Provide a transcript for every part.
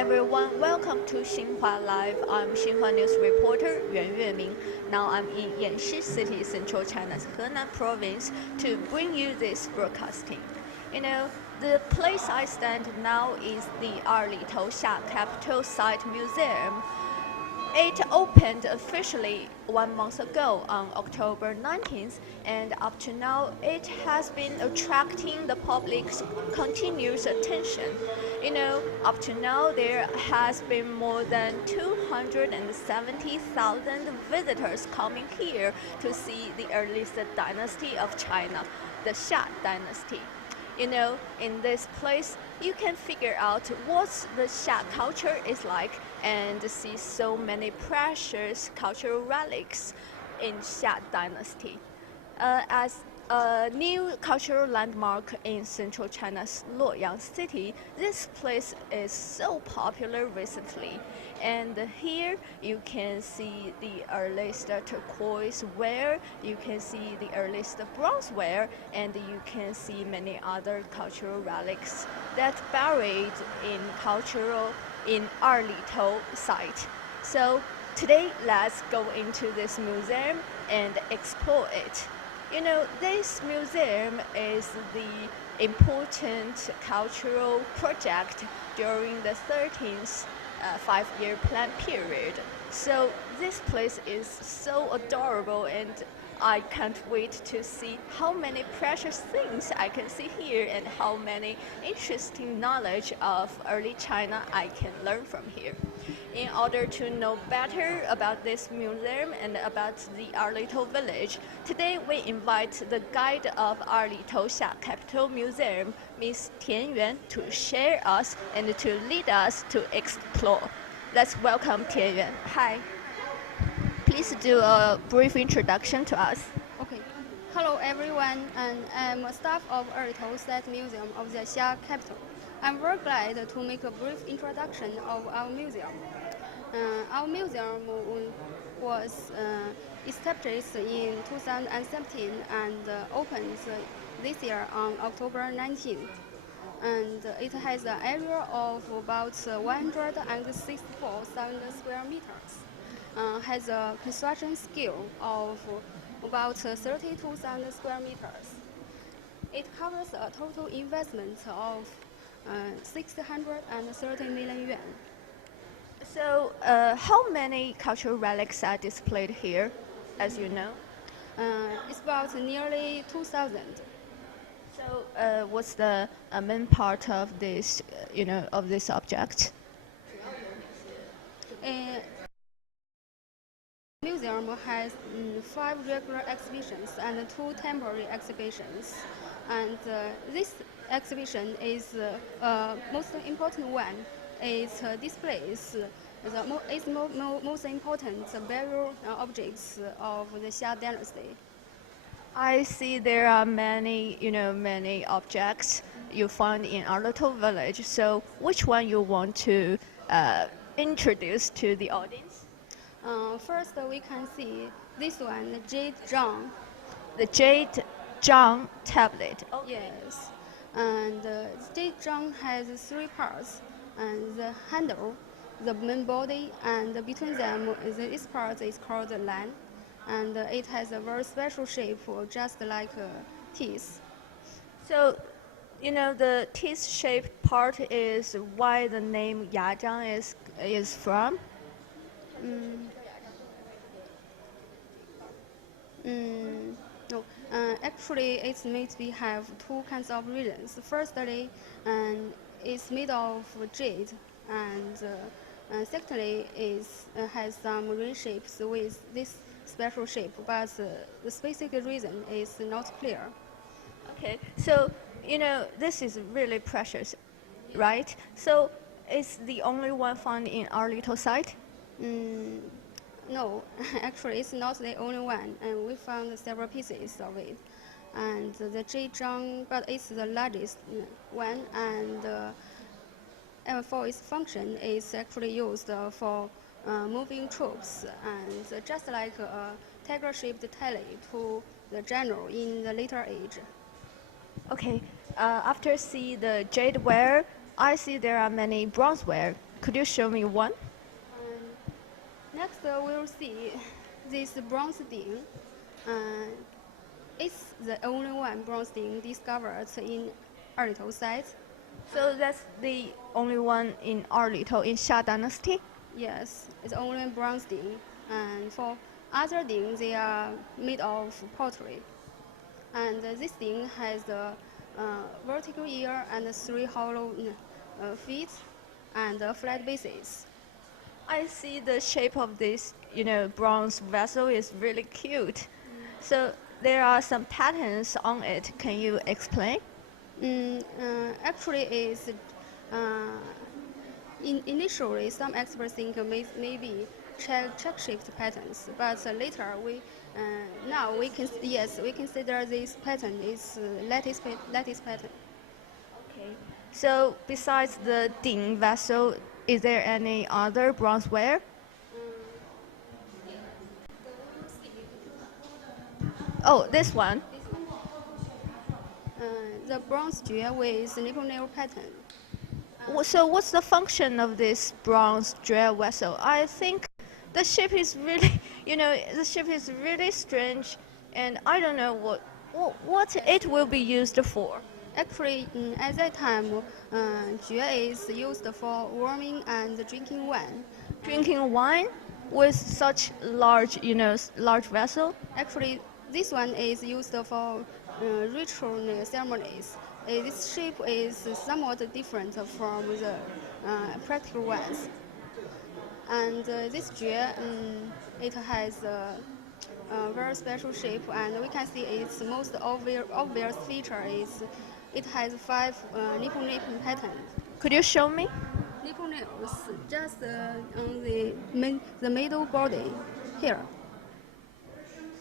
everyone, welcome to Xinhua Live. I'm Xinhua News reporter Yuan Yueming. Now I'm in Yanxi City, Central China's Henan province, to bring you this broadcasting. You know, the place I stand now is the Erlitou Capital Site Museum. It opened officially 1 month ago on October 19th, and up to now it has been attracting the public's continuous attention. You know, up to now there has been more than 270,000 visitors coming here to see the earliest dynasty of China, the Xia Dynasty. You know, in this place, you can figure out what the Xia culture is like and see so many precious cultural relics in Xia Dynasty. As a new cultural landmark in central China's Luoyang city, this place is so popular recently. And here you can see the earliest turquoise ware, you can see the earliest bronze ware, and you can see many other cultural relics that buried in Erlitou site. So today let's go into this museum and explore it. You know, this museum is the important cultural project during the 13th five-year plan period. So this place is so adorable, and I can't wait to see how many precious things I can see here and how many interesting knowledge of early China I can learn from here. In order to know better about this museum and about the Erlitou village, today we invite the guide of Erlitou Capital Museum, Ms. Tian Yuan, to share us and to lead us to explore. Let's welcome Tian Yuan. Hi. Please do a brief introduction to us. Okay. Hello everyone, and I'm a staff of Erlitou Site Museum of the Xia capital. I'm very glad to make a brief introduction of our museum. Our museum was established in 2017 and opened this year on October 19th. And it has an area of about 164,000 square meters. Has a construction scale of about 32,000 square meters. It covers a total investment of 630 million yuan. So, how many cultural relics are displayed here, as you know? It's about nearly 2,000. So, what's the main part of this, of this object? The museum has 5 regular exhibitions and 2 temporary exhibitions. And this exhibition is most important one. It displays the most important burial objects of the Xia Dynasty. I see there are many objects you find in Erlitou village. So, which one you want to introduce to the audience? First, we can see this one, the Jade Zhang. The Jade Zhang tablet. Okay. Yes. And Jade Zhang has 3 parts, and the handle, the main body, and between them, this part is called the lan. And it has a very special shape, just like teeth. So, the teeth-shaped part is why the name Yazhang is from? No, actually, it's made to have 2 kinds of reasons. Firstly, it's made of jade, and secondly, it has some ring shapes with this special shape, but the specific reason is not clear. Okay, so this is really precious, right? So it's the only one found in our little site? No, actually it's not the only one, and we found several pieces of it. And the Zhejiang, but it's the largest one, and for its function, it's actually used for moving troops, and just like a tiger-shaped tally to the general in the later age. Okay, after see the jade ware, I see there are many bronze ware. Could you show me one? Next, we'll see this bronze thing. It's the only one bronze thing discovered in Erlitou site. So that's the only one in Erlitou in Xia Dynasty? Yes, it's only bronze thing. And for other things, they are made of pottery. And this thing has a vertical ear and three hollow feet and flat bases. I see the shape of this, bronze vessel is really cute. So there are some patterns on it. Can you explain? Actually, it's initially some experts think maybe check-shaped patterns, but later now we consider this pattern is lattice pattern. Okay. So besides the Ding vessel, is there any other bronzeware? Oh, this one. The bronze jewel with nipple nail pattern. So what's the function of this bronze jewel vessel? I think the shape is really, the shape is really strange, and I don't know what it will be used for. Actually, at that time, jewel is used for warming and drinking wine. Drinking wine with such large, large vessel. Actually, this one is used for ritual ceremonies. This shape is somewhat different from the practical ones. And this jewel, it has a very special shape, and we can see its most obvious feature is it has 5 nipple nail patterns. Could you show me? Nipple nails just on the middle body here,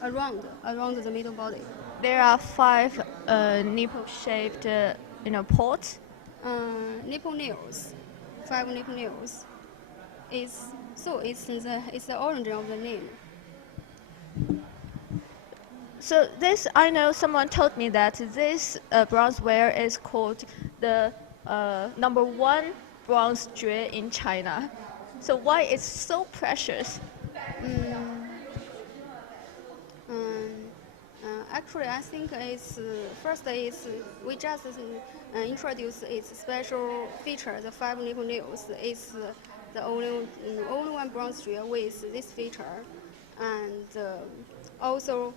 around the middle body. There are 5 nipple-shaped, pots. Nipple nails, 5 nipple nails. It's the origin of the name. So this, I know someone told me that this bronzeware is called the #1 bronze jewel in China. So why it's so precious? Actually, I think it's first is we just introduce its special feature, the 5 nipple nails. It's the only one bronze jewel with this feature, and also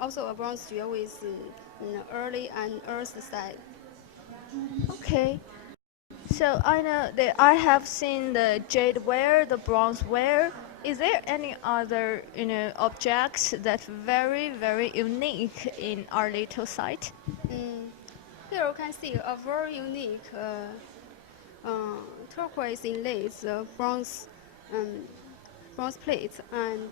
also a bronze jewel with early and earth style. Okay. So I know that I have seen the jadeware, the bronzeware. Is there any other, objects that very, very unique in our little site? Here you can see a very unique turquoise inlaid bronze plate and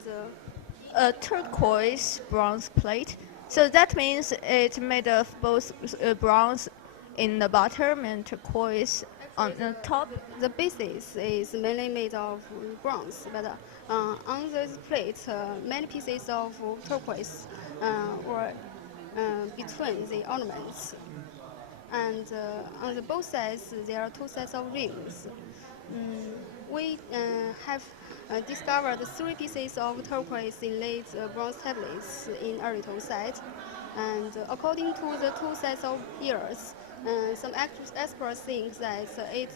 A turquoise bronze plate. So that means it's made of both bronze in the bottom and turquoise on the top. the basis is mainly made of bronze, but on this plate, many pieces of turquoise were between the ornaments. And on the both sides, there are 2 sets of rings. We have discovered 3 pieces of turquoise inlaid bronze tablets in Erlitou site. And according to the 2 sets of ears, some experts think that it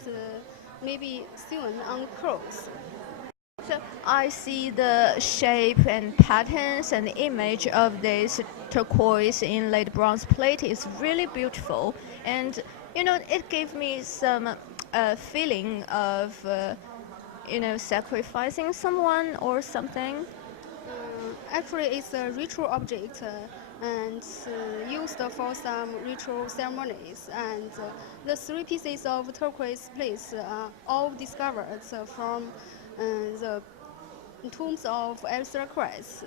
may be sewn on clothes. So I see the shape and patterns and the image of this turquoise inlaid bronze plate is really beautiful, and it gave me some feeling of sacrificing someone or something. Actually, it's a ritual object and used for some ritual ceremonies. And the 3 pieces of turquoise plates are all discovered from the tombs of aristocrats.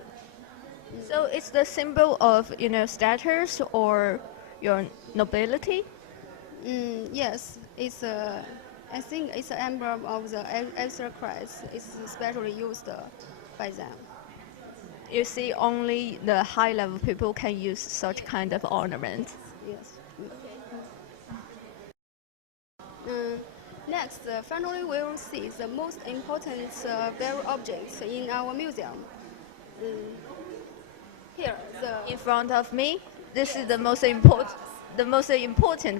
So it's the symbol of status or your nobility. Yes, I think it's an emblem of the aristocrats. It's especially used by them. You see, only the high-level people can use such kind of ornament. Yes. Next, finally we will see the most important burial objects in our museum. Here, In front of me, this is the most important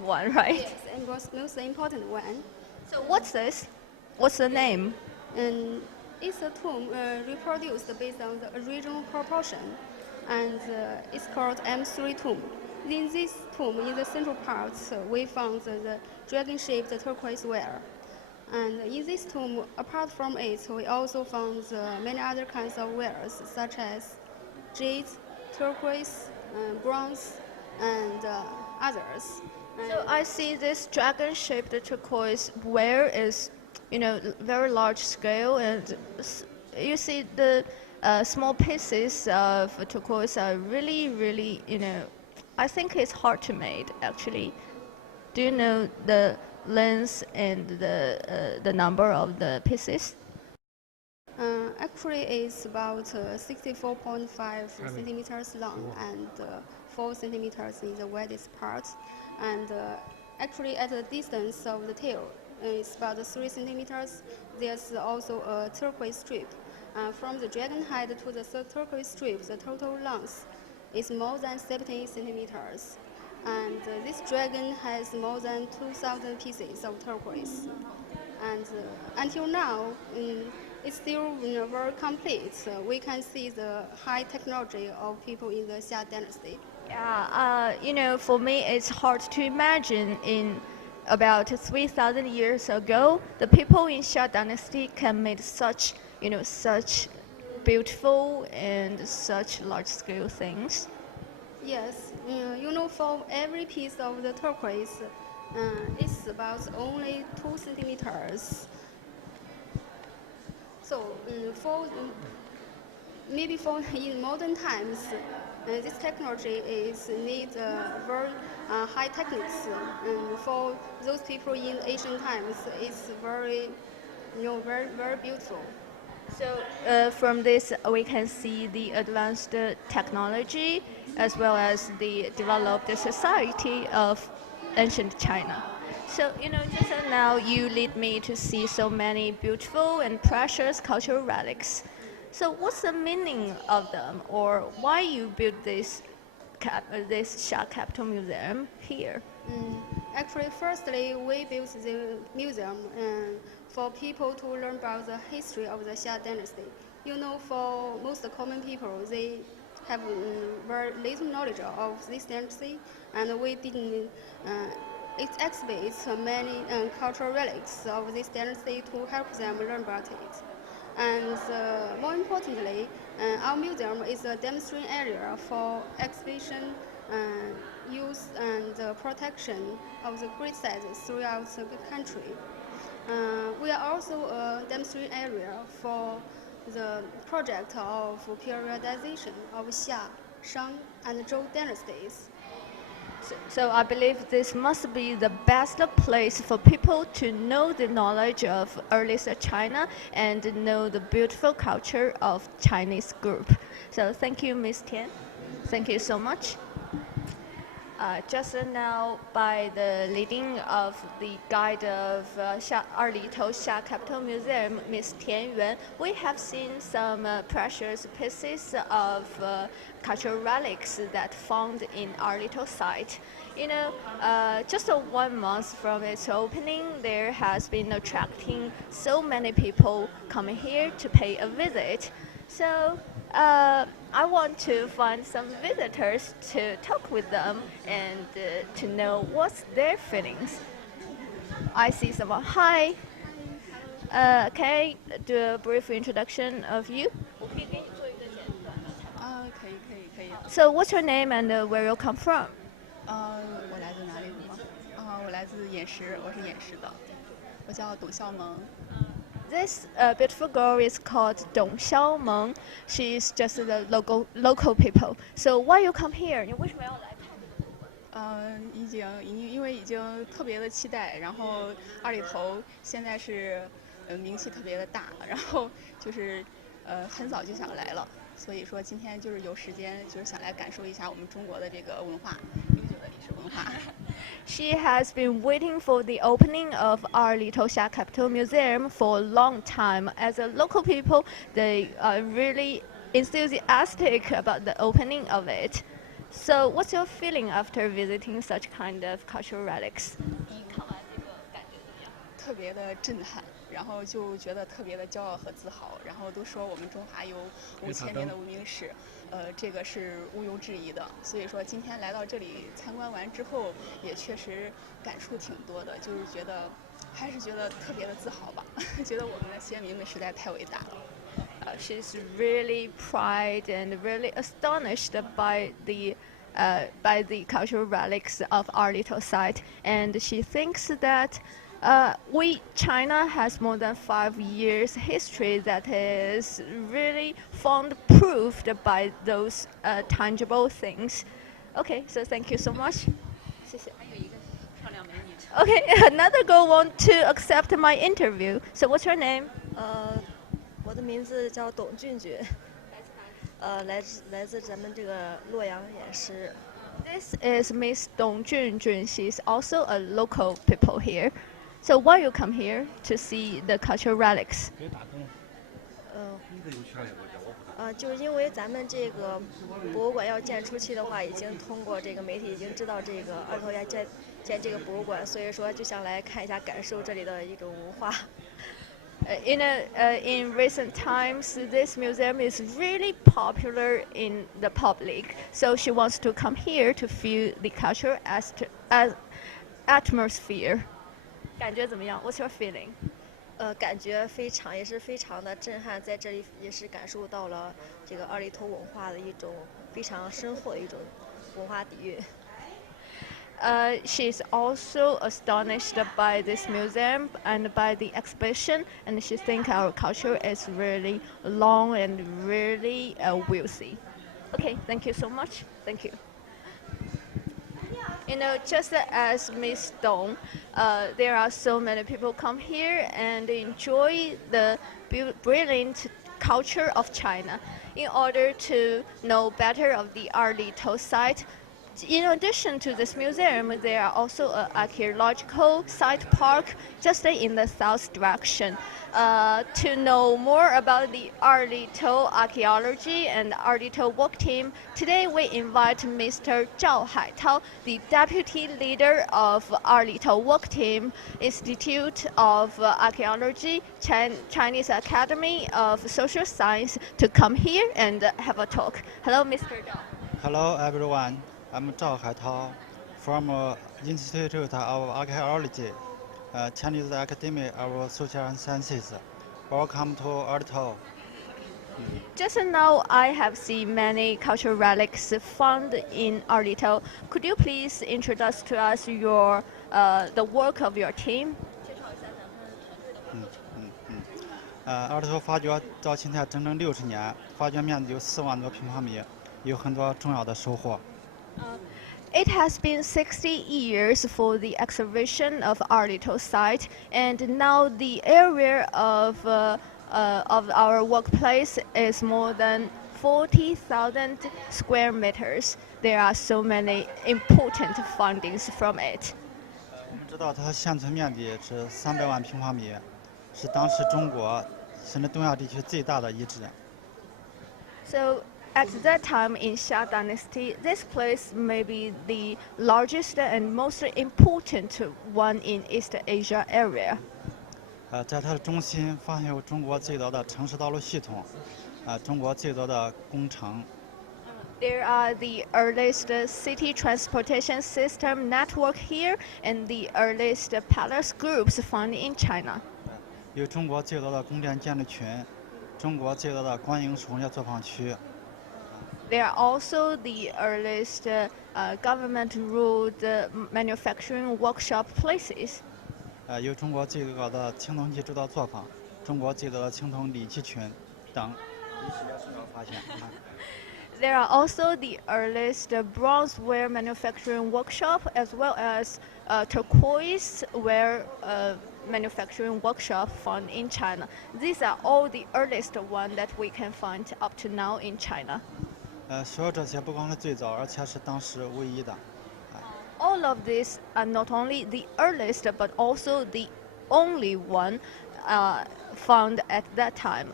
one, right? yes, and most important one. So what's this? What's the name? And it's a tomb reproduced based on the original proportion, and it's called M3 tomb. In this tomb, in the central part, we found the dragon-shaped turquoise ware. And in this tomb, apart from it, we also found many other kinds of wares, such as jade, turquoise, bronze, and others. So I see this dragon-shaped turquoise ware is, very large scale, and you see the small pieces of turquoise are really, really, I think it's hard to make actually. Do you know the length and the number of the pieces? Actually, it's about 64.5 centimeters long and 4 centimeters in the widest part. And actually, at the distance of the tail, it's about 3 centimeters. There's also a turquoise strip. From the dragon head to the turquoise strip, the total length is more than 17 centimeters. And this dragon has more than 2,000 pieces of turquoise. And until now, it's still very complete. We can see the high technology of people in the Xia Dynasty. Yeah, for me, it's hard to imagine in about 3,000 years ago, the people in Xia Dynasty can make such, such beautiful and such large-scale things. Yes, for every piece of the turquoise, it's about only 2 centimeters. So maybe for in modern times, this technology is need very high techniques. And for those people in ancient times, it's very, very beautiful. So from this, we can see the advanced technology as well as the developed society of ancient China. So, just now you lead me to see so many beautiful and precious cultural relics. So, what's the meaning of them, or why you built this Xia Capital Museum here? Actually, firstly, we built the museum for people to learn about the history of the Xia Dynasty. For most common people, they have very little knowledge of this dynasty, and we didn't exhibit many cultural relics of this dynasty to help them learn about it. And more importantly, our museum is a demonstration area for exhibition, use, and protection of the great sites throughout the country. We are also a demonstration area for the project of periodization of Xia, Shang, and Zhou dynasties. So I believe this must be the best place for people to know the knowledge of earliest China and know the beautiful culture of Chinese group. So thank you, Ms. Tian. Thank you so much. Just now, by the leading of the guide of Erlitou Xia Capital Museum, Ms. Tian Yuan, we have seen some precious pieces of cultural relics that found in Erlitou site. Just 1 month from its opening, there has been attracting so many people coming here to pay a visit. So I want to find some visitors to talk with them and to know what's their feelings. I see someone. Hi. Can I do a brief introduction of you? 可以。So what's your name and where you come from? 我来自哪里的吗？我来自偃师，我是偃师的，我叫董笑萌。This beautiful girl is called Dong Xiaomeng. She is just the local people. So why you come here? 你为什么要来看？因为已经特别的期待，然后二里头现在是名气特别的大，然后就是很早就想来了，所以说今天就是有时间，就是想来感受一下我们中国的这个文化，悠久的历史文化。She has been waiting for the opening of Erlitou Xia Capital Museum for a long time. As a local people, they are really enthusiastic about the opening of it. So, what's your feeling after visiting such kind of cultural relics? 特别的震撼，然后就觉得特别的骄傲和自豪，然后都说我们中华有5000年的文明史，这个是毋庸置疑的。所以说今天来到这里参观完之后，也确实感触挺多的，就是还是觉得特别的自豪吧，觉得我们的先民们实在太伟大了。She's really proud and really astonished by the cultural relics of Erlitou site, and she thinks that China has more than 5 years history that is really found proved by those tangible things. Okay, so thank you so much. 谢谢。Okay, another girl want to accept my interview. So what's your name? 我的名字叫董俊俊，来自咱们这个洛阳偃师。This is Miss Dong Junjun. She's also a local people here. So why you come here to see the cultural relics? 就是因为咱们这个博物馆要建初期的话，已经通过这个媒体已经知道这个二头要建这个博物馆，所以说就想来看一下，感受这里的一种文化。In recent times, this museum is really popular in the public, so she wants to come here to feel the cultural atmosphere. 感觉怎么样? What's your feeling? 感觉也是非常的震撼，在这里也是感受到了这个二里头文化的一种非常深厚的一种文化底蕴。She's also astonished by this museum and by the exhibition, and she thinks our culture is really long and really wealthy. Okay, thank you so much. Thank you. You know, just as Miss Dong, there are so many people come here and enjoy the brilliant culture of China. In order to know better of the Erlitou site, in addition to this museum, there are also an archaeological site park just in the south direction. To know more about the Erlitou archaeology and Erlitou work team, today we invite Mr. Zhao Haitao, the deputy leader of Erlitou work team, Institute of Archaeology, Chinese Academy of Social Science, to come here and have a talk. Hello, Mr. Zhao. Hello, everyone. I'm Zhao Haitao from Institute of Archaeology, Chinese Academy of Social Sciences. Welcome to Erlitou. Just now, I have seen many cultural relics found in Erlitou. Could you please introduce to us the work of your team? 二里头发掘到现在整整60年，发掘面积有4万多平方米，有很多重要的收获。It has been 60 years for the excavation of Erlitou site, and now the area of our workplace is more than 40,000 square meters. There are so many important findings from it. 我们知道它现存面积是300万平方米，是当时中国甚至东亚地区最大的遗址。So at that time in Xia Dynasty, this place may be the largest and most important one in East Asia area. 在它的中心发现有中国最早的城市道路系统，中国最早的工程。There are the earliest city transportation system network here and the earliest palace groups found in China. 有中国最早的宫殿建筑群，中国最早的官营手工业作坊区。There are also the earliest government-ruled manufacturing workshop places. 有中国最早的青铜器制造作坊，中国最早的青铜礼器群等历史重要发现。There are also the earliest bronzeware manufacturing workshop, as well as turquoise ware manufacturing workshop found in China. These are all the earliest one that we can find up to now in China. 所有这些不光是最早，而且是当时唯一的。all of these are not only the earliest but also the only one found at that time.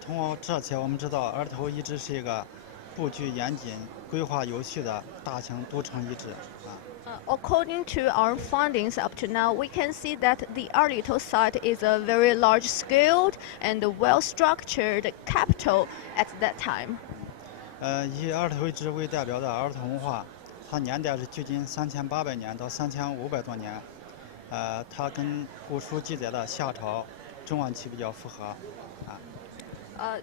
通过这些，我们知道儿头遗址是一个布局严谨、规划有序的大型都城遗址啊。According to our findings up to now, we can see that the Erlitou site is a very large-scaled and well-structured capital at that time. 以儿头遗址为代表的儿童文化，它年代是距今3800年到3500多年。它跟古书记载的夏朝中晚期比较符合。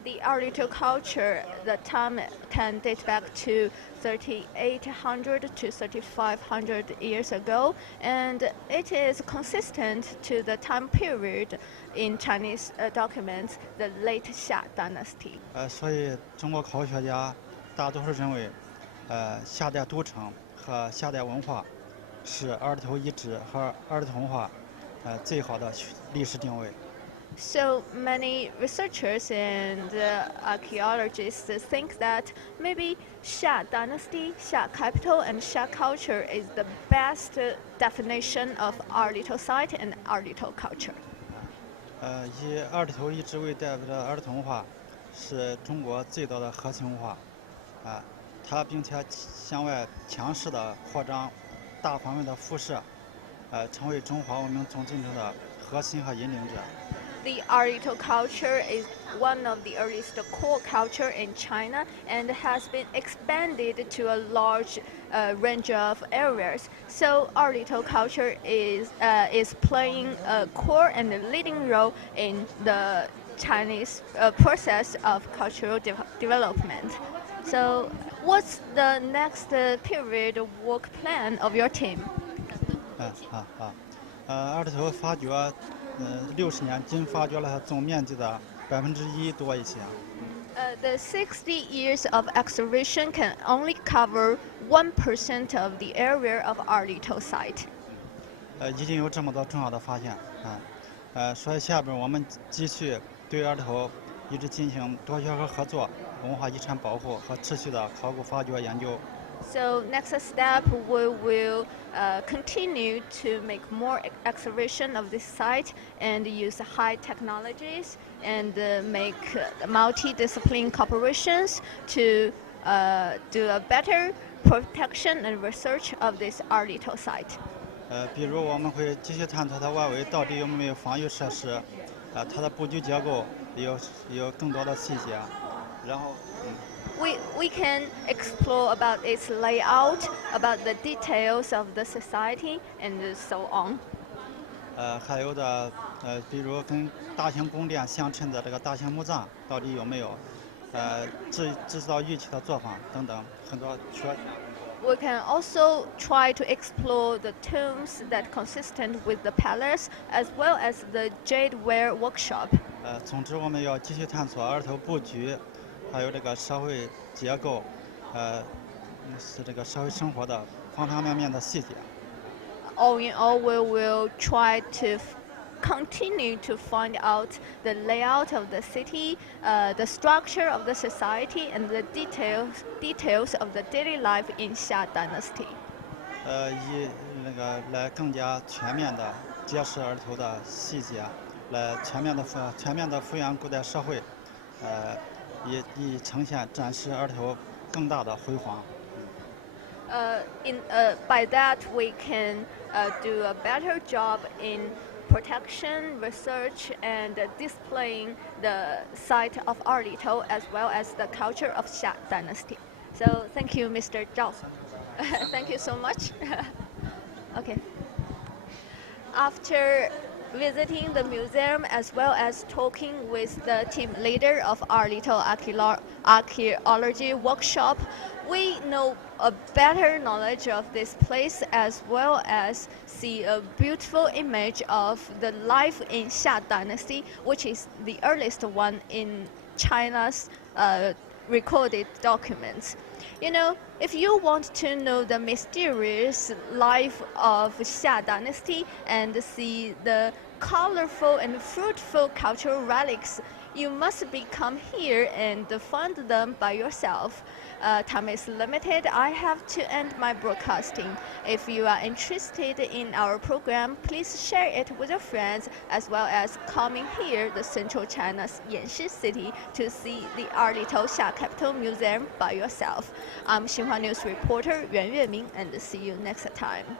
The Erlitou culture, the time can date back to 3,800 to 3,500 years ago, and it is consistent to the time period in Chinese documents, the late Xia Dynasty. 所以中国考古学家大多数认为，夏代都城和夏代文化是儿头遗址和儿童文化最好的历史定位。So many researchers and archaeologists think that maybe Xia Dynasty, Xia capital, and Xia culture is the best definition of Erlitou site and Erlitou culture. 以儿头遗址为代表的儿童文化是中国最早的核心文化，它并且向外强势的扩张，大范围的辐射，成为中华文明总进程的核心和引领者。The Erlitou culture is one of the earliest core culture in China and has been expanded to a large range of areas. So Erlitou culture is playing a core and a leading role in the Chinese process of cultural development. So what's the next period work plan of your team? 儿头发掘，60年仅发掘了它总面积的1%多一些。The 60 years of excavation can only cover 1% of the area of Erlitou site. 已经有这么多重要的发现所以下边我们继续对儿头遗址进行多学科合作、文化遗产保护和持续的考古发掘研究。So next step, we will continue to make more excavation of this site and use high technologies and make multidiscipline cooperations to do a better protection and research of this Erlitou site. 比如我们会继续探索它外围到底有没有防御设施，它的布局结构有更多的细节，然后。We can explore about its layout, about the details of the society, and so on. 还有的比如跟大型宫殿相称的这个大型墓葬到底有没有，制造玉器的作坊等等很多缺点。We can also try to explore the tombs that consistent with the palace, as well as the jadeware workshop. 总之，我们要继续探索儿头布局。还有这个社会结构，是这个社会生活的方方面面的细节。All in all, we will try to continue to find out the layout of the city, the structure of the society, and the details of the daily life in Xia Dynasty. 以那个来更加全面的揭示儿头的细节，来全面的复原古代社会，以呈现展示儿头更大的辉煌。By that, we can do a better job in protection, research, and displaying the site of Erlitou as well as the culture of Xia Dynasty. So thank you, Mr. Zhao. Thank you so much. Okay. After visiting the museum as well as talking with the team leader of Erlitou archaeology workshop, we know a better knowledge of this place as well as see a beautiful image of the life in Xia Dynasty, which is the earliest one in China's recorded documents. You know, if you want to know the mysterious life of Xia Dynasty and see the colorful and fruitful cultural relics You must come here and find them by yourself. Time is limited. I have to end my broadcasting. If you are interested in our program, please share it with your friends, as well as coming here, the Central China's Yanshi City, to see the Erlitou Xia Capital Museum by yourself. I'm Xinhua News reporter Yuan Yueming, and see you next time.